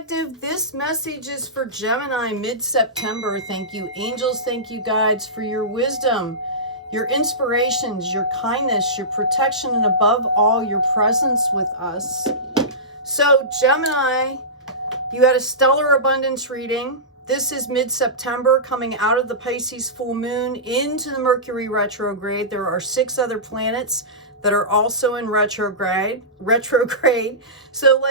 Collective, this message is for Gemini mid-September. Thank you, angels. Thank you, guides, for your wisdom, your inspirations, your kindness, your protection, and above all, your presence with us. So, Gemini, you had a stellar abundance reading. This is mid-September, coming out of the Pisces full moon into the Mercury retrograde. There are 6 other planets that are also in retrograde. So,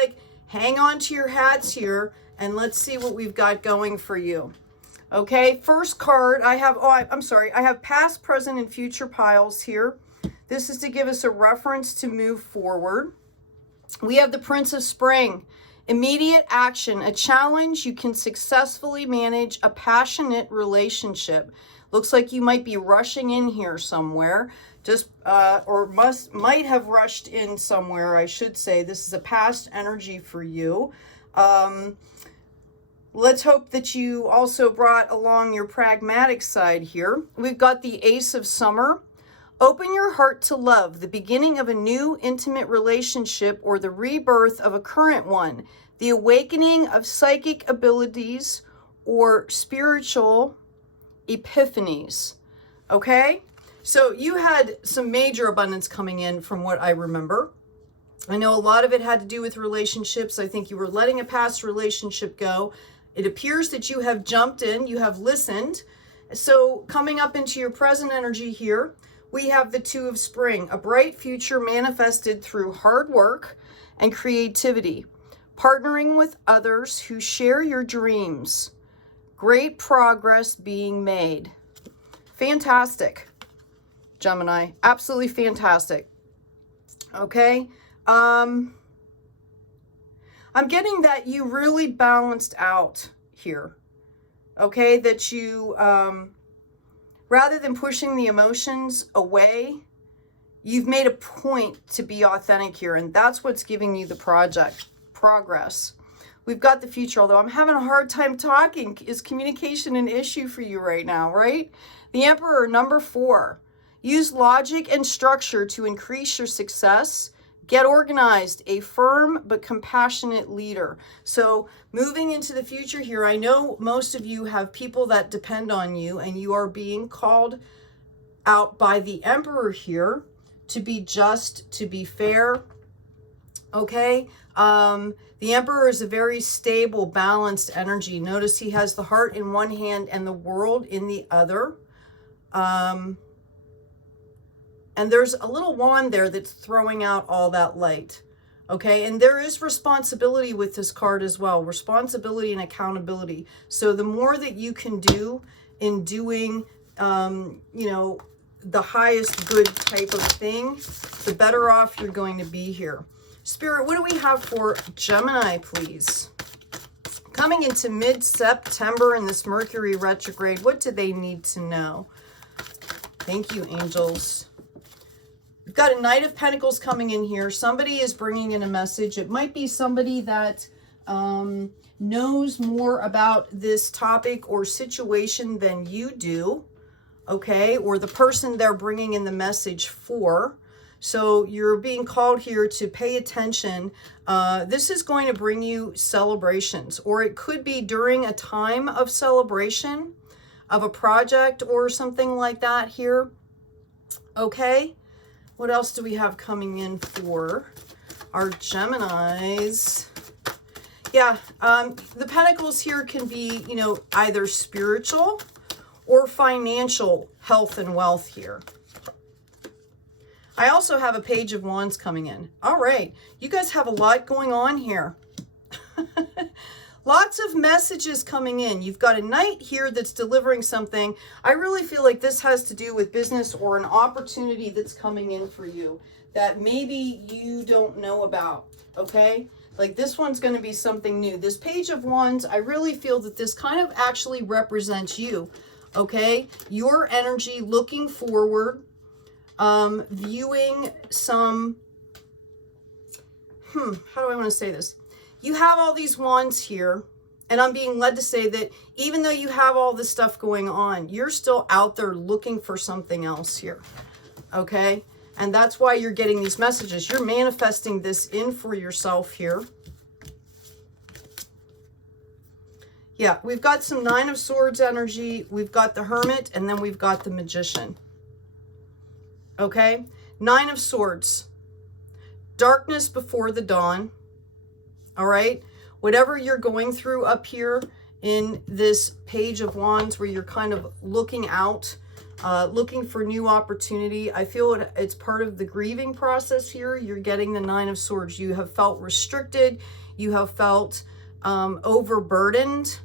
hang on to your hats here and let's see what we've got going for you. Okay, first card, I have past, present, and future piles here. This is to give us a reference to move forward. We have the Prince of Spring. Immediate action, a challenge you can successfully manage, a passionate relationship. Looks like you might be rushing in here somewhere, might have rushed in somewhere, I should say. This is a past energy for you. Let's hope that you also brought along your pragmatic side here. We've got the Ace of Summer. Open your heart to love, the beginning of a new intimate relationship or the rebirth of a current one, the awakening of psychic abilities or spiritual epiphanies. Okay? So you had some major abundance coming in from what I remember. I know a lot of it had to do with relationships. I think you were letting a past relationship go. It appears that you have jumped in, you have listened. So coming up into your present energy here, we have the Two of Spring, a bright future manifested through hard work and creativity, partnering with others who share your dreams, great progress being made. Fantastic, Gemini, absolutely fantastic. Okay, I'm getting that you really balanced out here. Okay, that you, rather than pushing the emotions away, you've made a point to be authentic here, and that's what's giving you the progress. We've got the future, although I'm having a hard time talking. Is communication an issue for you right now, right? The Emperor, number 4. Use logic and structure to increase your success. Get organized, a firm but compassionate leader. So moving into the future here, I know most of you have people that depend on you, and you are being called out by the Emperor here to be just, to be fair. Okay? The Emperor is a very stable, balanced energy. Notice he has the heart in one hand and the world in the other. And there's a little wand there that's throwing out all that light. Okay, and there is responsibility with this card as well. Responsibility and accountability. So the more that you can do in doing, the highest good type of thing, the better off you're going to be here. Spirit, what do we have for Gemini, please? Coming into mid-September in this Mercury retrograde, what do they need to know? Thank you, angels. We've got a Knight of Pentacles coming in here. Somebody is bringing in a message. It might be somebody that knows more about this topic or situation than you do, okay? Or the person they're bringing in the message for. So you're being called here to pay attention. This is going to bring you celebrations, or it could be during a time of celebration of a project or something like that here, okay? What else do we have coming in for our Geminis? Yeah, the Pentacles here can be, either spiritual or financial health and wealth here. I also have a Page of Wands coming in. All right, you guys have a lot going on here. Lots of messages coming in. You've got a Knight here that's delivering something. I really feel like this has to do with business or an opportunity that's coming in for you that maybe you don't know about, okay? Like this one's going to be something new. This Page of Wands, I really feel that this kind of actually represents you, okay? Your energy looking forward, viewing some, how do I want to say this? You have all these wands here, and I'm being led to say that even though you have all this stuff going on, you're still out there looking for something else here, okay? And that's why you're getting these messages. You're manifesting this in for yourself here. Yeah, we've got some Nine of Swords energy. We've got the Hermit, and then we've got the Magician. Okay? Nine of Swords. Darkness before the dawn. All right? Whatever you're going through up here in this Page of Wands, where you're kind of looking out, looking for new opportunity. I feel it's part of the grieving process here. You're getting the Nine of Swords. You have felt restricted. You have felt overburdened.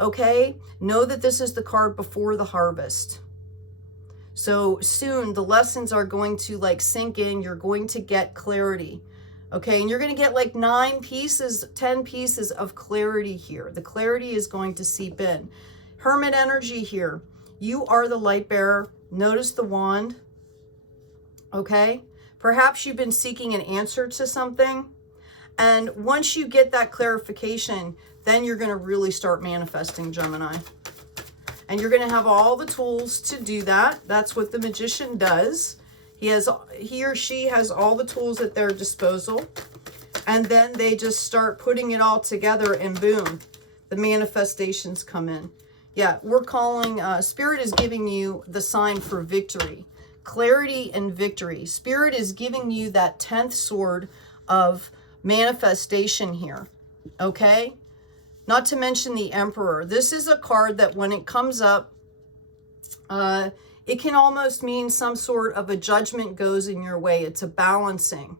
Okay? Know that this is the card before the harvest. So soon the lessons are going to like sink in. You're going to get clarity. Okay? And you're going to get like 9 pieces, 10 pieces of clarity here. The clarity is going to seep in. Hermit energy here. You are the light bearer. Notice the wand. Okay? Perhaps you've been seeking an answer to something. And once you get that clarification, then you're going to really start manifesting, Gemini. And you're going to have all the tools to do that. That's what the Magician does. He or she has all the tools at their disposal. And then they just start putting it all together and boom, the manifestations come in. Yeah, we're calling, Spirit is giving you the sign for victory. Clarity and victory. Spirit is giving you that 10th sword of manifestation here. Okay? Not to mention the Emperor. This is a card that when it comes up, it can almost mean some sort of a judgment goes in your way. It's a balancing.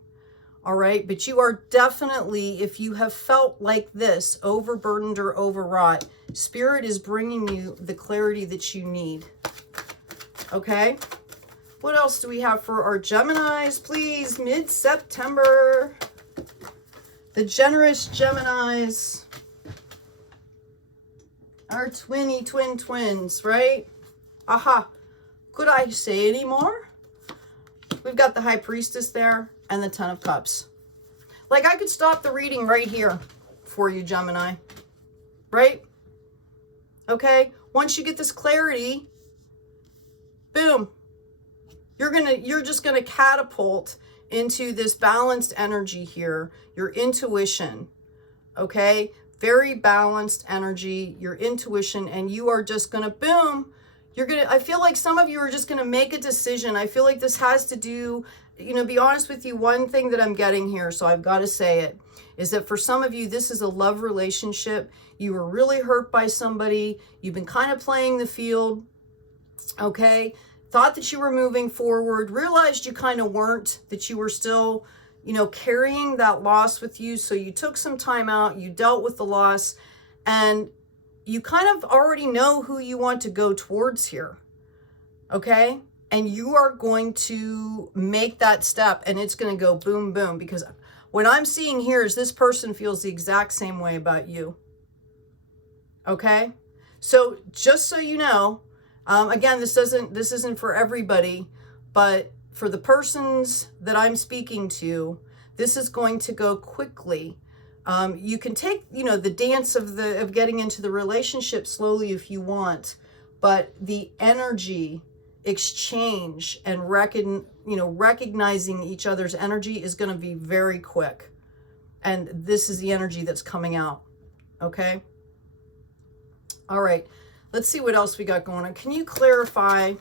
All right? But you are definitely, if you have felt like this, overburdened or overwrought, Spirit is bringing you the clarity that you need. Okay? What else do we have for our Geminis, please? Mid-September. The generous Geminis. Our twins, right? Aha. Could I say any more? We've got the High Priestess there and the Ten of Cups. Like, I could stop the reading right here for you, Gemini. Right? Okay? Once you get this clarity, boom. You're just gonna catapult into this balanced energy here. Your intuition. Okay? Very balanced energy, your intuition, and you are just gonna boom. I feel like some of you are just gonna make a decision. I feel like this has to do, be honest with you, one thing that I'm getting here, so I've got to say it, is that for some of you, this is a love relationship. You were really hurt by somebody. You've been kind of playing the field, okay? Thought that you were moving forward, realized you kind of weren't, that you were still carrying that loss with you. So you took some time out, you dealt with the loss, and you kind of already know who you want to go towards here. Okay? And you are going to make that step, and it's going to go boom, boom. Because what I'm seeing here is this person feels the exact same way about you. Okay? So just so you know, again, this isn't for everybody, but for the persons that I'm speaking to, this is going to go quickly. You can take, the dance of getting into the relationship slowly if you want, but the energy exchange and recognizing each other's energy is going to be very quick. And this is the energy that's coming out. Okay. All right. Let's see what else we got going on. Can you clarify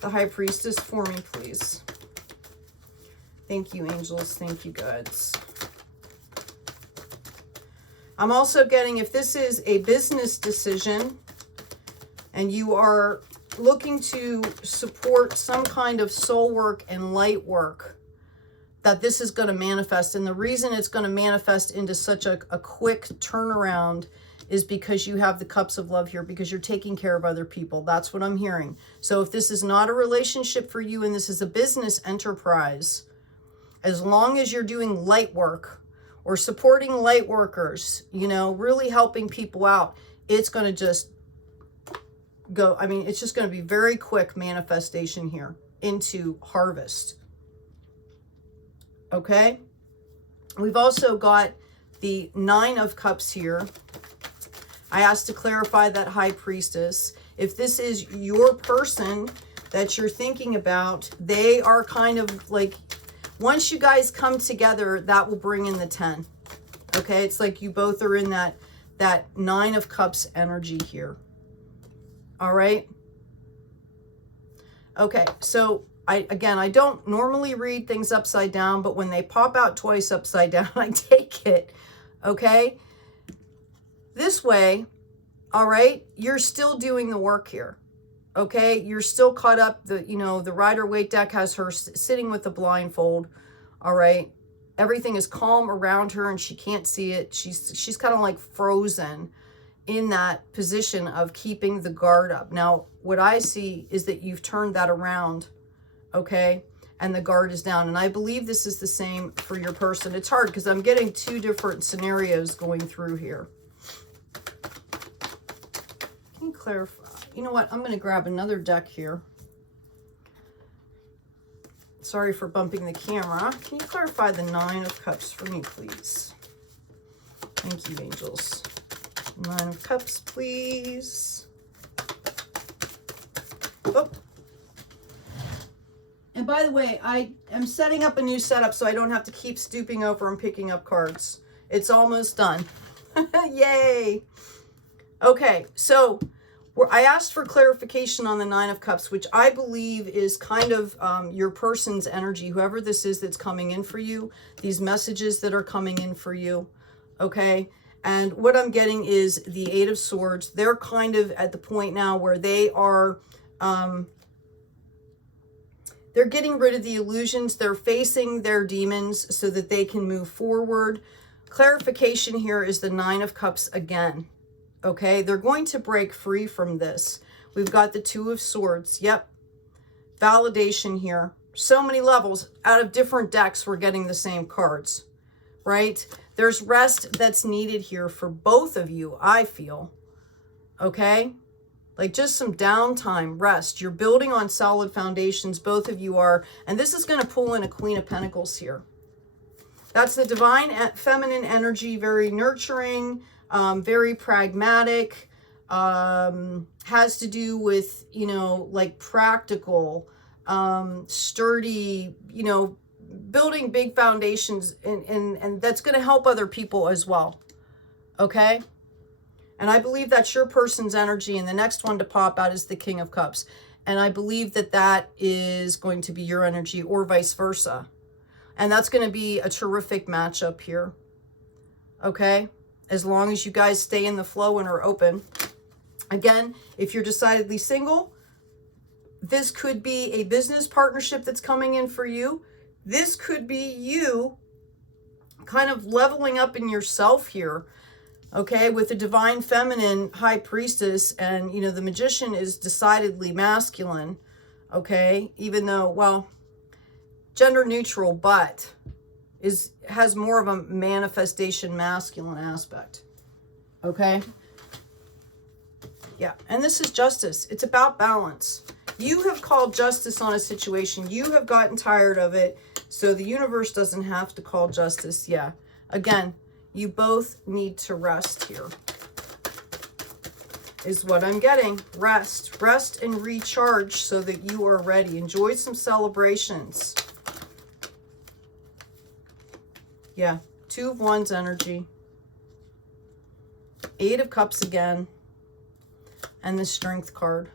the High Priestess for me, please? Thank you, angels. Thank you, gods. I'm also getting, if this is a business decision and you are looking to support some kind of soul work and light work, that this is going to manifest. And the reason it's going to manifest into such a quick turnaround is because you have the cups of love here, because you're taking care of other people. That's what I'm hearing. So if this is not a relationship for you and this is a business enterprise, as long as you're doing light work or supporting light workers, really helping people out, it's going to just go. I mean, it's just going to be very quick manifestation here into harvest. Okay. We've also got the Nine of Cups here. I asked to clarify that High Priestess. If this is your person that you're thinking about, they are kind of like, once you guys come together, that will bring in the 10. Okay, it's like you both are in that that Nine of Cups energy here. All right. Okay, so I don't normally read things upside down, but when they pop out twice upside down, I take it. Okay. This way, all right, you're still doing the work here. Okay, you're still caught up. The Rider-Waite deck has her sitting with the blindfold. All right, everything is calm around her and she can't see it. She's kind of like frozen in that position of keeping the guard up. Now, what I see is that you've turned that around, okay, and the guard is down. And I believe this is the same for your person. It's hard because I'm getting two different scenarios going through here. Can you clarify? You know what? I'm going to grab another deck here. Sorry for bumping the camera. Can you clarify the Nine of Cups for me, please? Thank you, angels. Nine of Cups, please. Oh. And by the way, I am setting up a new setup so I don't have to keep stooping over and picking up cards. It's almost done. Yay. Okay, so I asked for clarification on the Nine of Cups, which I believe is kind of your person's energy, whoever this is that's coming in for you, these messages that are coming in for you, okay? And what I'm getting is the Eight of Swords. They're kind of at the point now where they are, they're getting rid of the illusions. They're facing their demons so that they can move forward. Clarification here is the Nine of Cups again. Okay, they're going to break free from this. We've got the Two of Swords. Yep. Validation here. So many levels. Out of different decks, we're getting the same cards, right? There's rest that's needed here for both of you, I feel. Okay? Like just some downtime, rest. You're building on solid foundations, both of you are. And this is going to pull in a Queen of Pentacles here. That's the divine feminine energy, very nurturing, very pragmatic, has to do with, like practical, sturdy, building big foundations, and that's going to help other people as well. Okay. And I believe that's your person's energy. And the next one to pop out is the King of Cups. And I believe that that is going to be your energy or vice versa. And that's going to be a terrific matchup here. Okay. As long as you guys stay in the flow and are open. Again, if you're decidedly single, this could be a business partnership that's coming in for you. This could be you kind of leveling up in yourself here. Okay, with the divine feminine high priestess, and the magician is decidedly masculine. Okay, even though, well, gender neutral, but has more of a manifestation masculine aspect. Okay. Yeah. And this is justice. It's about balance. You have called justice on a situation. You have gotten tired of it. So the universe doesn't have to call justice. Yeah. Again, you both need to rest here. Is what I'm getting. Rest. Rest and recharge so that you are ready. Enjoy some celebrations. Yeah, Two of Wands energy. Eight of Cups again. And the Strength card.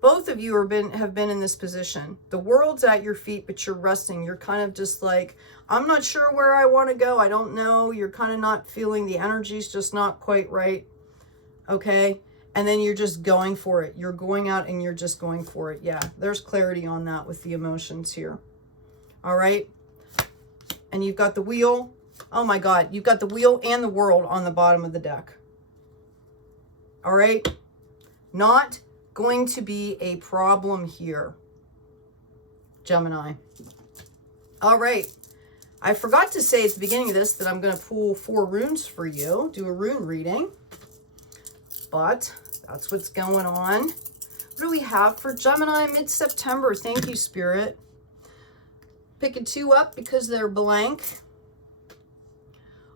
Both of you have been in this position. The world's at your feet, but you're resting. You're kind of just like, I'm not sure where I want to go. I don't know. You're kind of not feeling the energy's just not quite right. Okay. And then you're just going for it. You're going out and you're just going for it. Yeah, there's clarity on that with the emotions here. All right. And you've got the Wheel. Oh my God, you've got the Wheel and the World on the bottom of the deck. All right. Not going to be a problem here, Gemini. All right. I forgot to say at the beginning of this that I'm going to pull 4 runes for you, do a rune reading. But that's what's going on. What do we have for Gemini mid-September? Thank you, Spirit. Picking 2 up because they're blank.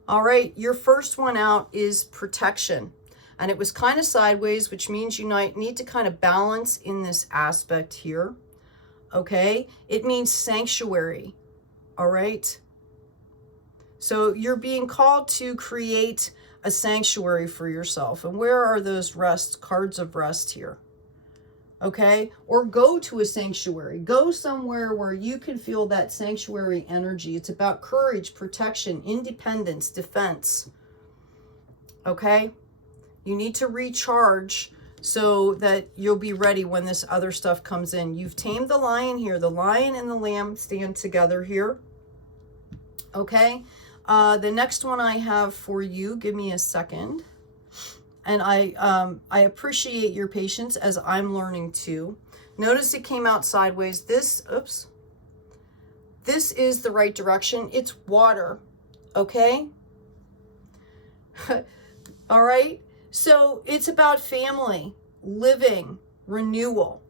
All right, your first one out is protection. And it was kind of sideways, which means you might need to kind of balance in this aspect here. Okay, it means sanctuary. All right. So you're being called to create a sanctuary for yourself. And where are those cards of rest here? Okay, or go to a sanctuary. Go somewhere where you can feel that sanctuary energy. It's about courage, protection, independence, defense. Okay, you need to recharge so that you'll be ready when this other stuff comes in. You've tamed the lion here. The lion and the lamb stand together here. Okay, the next one I have for you, give me a second. And I appreciate your patience as I'm learning too. Notice it came out sideways. This is the right direction. It's water, okay? All right? So it's about family, living, renewal,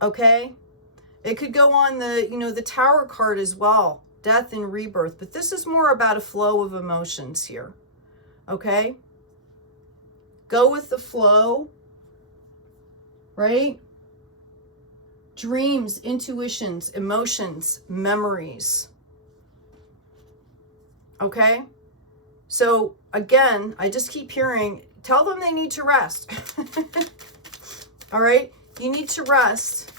okay? It could go on the, the Tower card as well, death and rebirth. But this is more about a flow of emotions here, okay? Go with the flow, right? Dreams, intuitions, emotions, memories. Okay? So again, I just keep hearing, tell them they need to rest. All right? You need to rest.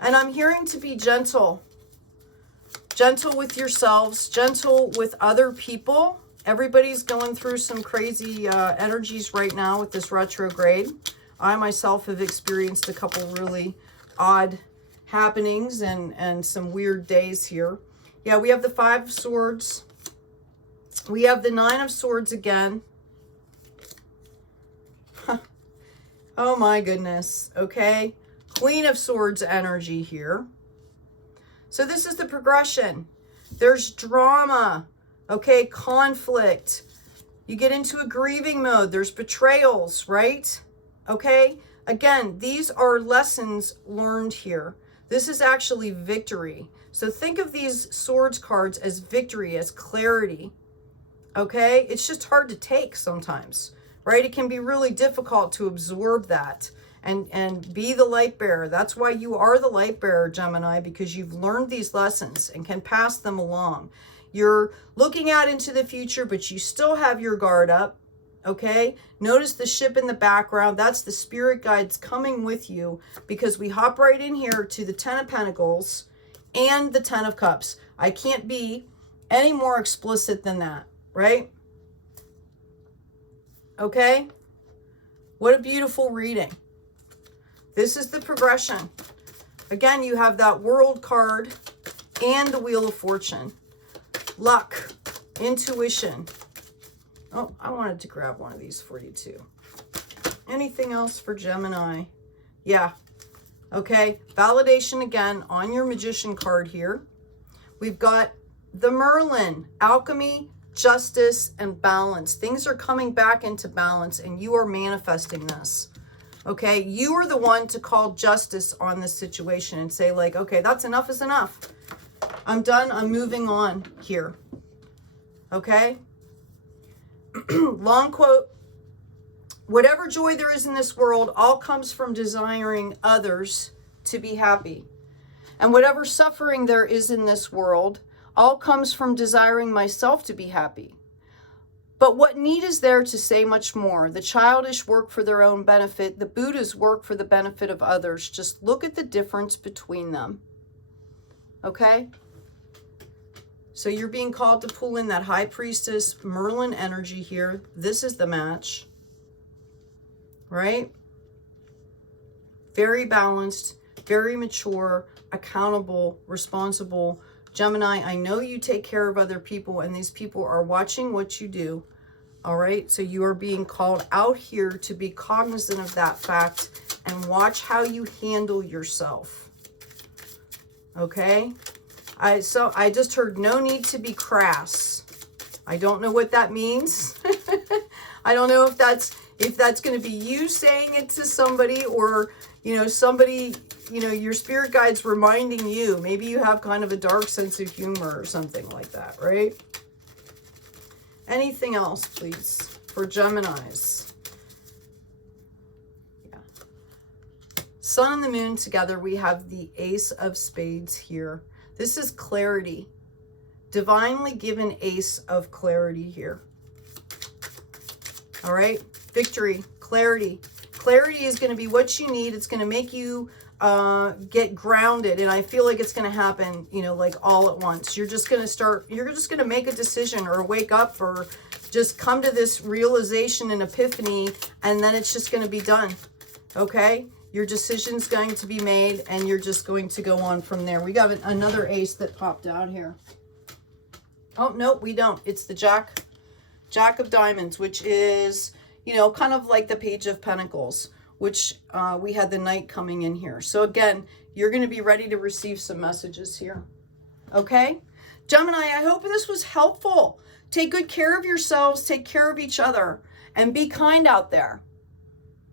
And I'm hearing to be gentle. Gentle with yourselves, gentle with other people. Everybody's going through some crazy energies right now with this retrograde. I myself have experienced a couple really odd happenings and some weird days here. Yeah, we have the Five of Swords. We have the Nine of Swords again. Oh my goodness. Okay. Queen of Swords energy here. So this is the progression. There's drama. Okay, conflict. You get into a grieving mode. There's betrayals, right? Okay, again, these are lessons learned here. This is actually victory. So think of these swords cards as victory, as clarity. Okay, it's just hard to take sometimes, right? It can be really difficult to absorb that and be the light bearer. That's why you are the light bearer, Gemini, because you've learned these lessons and can pass them along. You're looking out into the future, but you still have your guard up, okay? Notice the ship in the background. That's the spirit guides coming with you, because we hop right in here to the Ten of Pentacles and the Ten of Cups. I can't be any more explicit than that, right? Okay? What a beautiful reading. This is the progression. Again, you have that World card and the Wheel of Fortune. Luck, intuition. Oh, I wanted to grab one of these for you too. Anything else for Gemini? Yeah. Okay, validation again on your Magician card here. We've got the Merlin, alchemy, justice, and balance. Things are coming back into balance and you are manifesting this. Okay, you are the one to call justice on this situation and say like, okay, that's enough is enough. I'm done. I'm moving on here. Okay? Long quote. Whatever joy there is in this world all comes from desiring others to be happy. And whatever suffering there is in this world all comes from desiring myself to be happy. But what need is there to say much more? The childish work for their own benefit. The Buddhas work for the benefit of others. Just look at the difference between them. Okay? So you're being called to pull in that High Priestess Merlin energy here. This is the match. Right? Very balanced, very mature, accountable, responsible. Gemini, I know you take care of other people and these people are watching what you do. All right? So you are being called out here to be cognizant of that fact and watch how you handle yourself. Okay? I just heard no need to be crass. I don't know what that means. I don't know if that's going to be you saying it to somebody or, somebody, your spirit guide's reminding you. Maybe you have kind of a dark sense of humor or something like that, right? Anything else, please, for Geminis? Yeah. Sun and the Moon together, we have the Ace of Spades here. This is clarity. Divinely given Ace of clarity here. All right, victory, clarity. Clarity is going to be what you need. It's going to make you get grounded. And I feel like it's going to happen, you know, like all at once. You're just going to make a decision or wake up or just come to this realization and epiphany, and then it's just going to be done. Okay? Your decision's going to be made, and you're just going to go on from there. We got another ace that popped out here. Oh, no, we don't. It's the Jack of Diamonds, which is, you know, kind of like the Page of Pentacles, which we had the Knight coming in here. So again, you're going to be ready to receive some messages here. Okay? Gemini, I hope this was helpful. Take good care of yourselves, take care of each other, and be kind out there.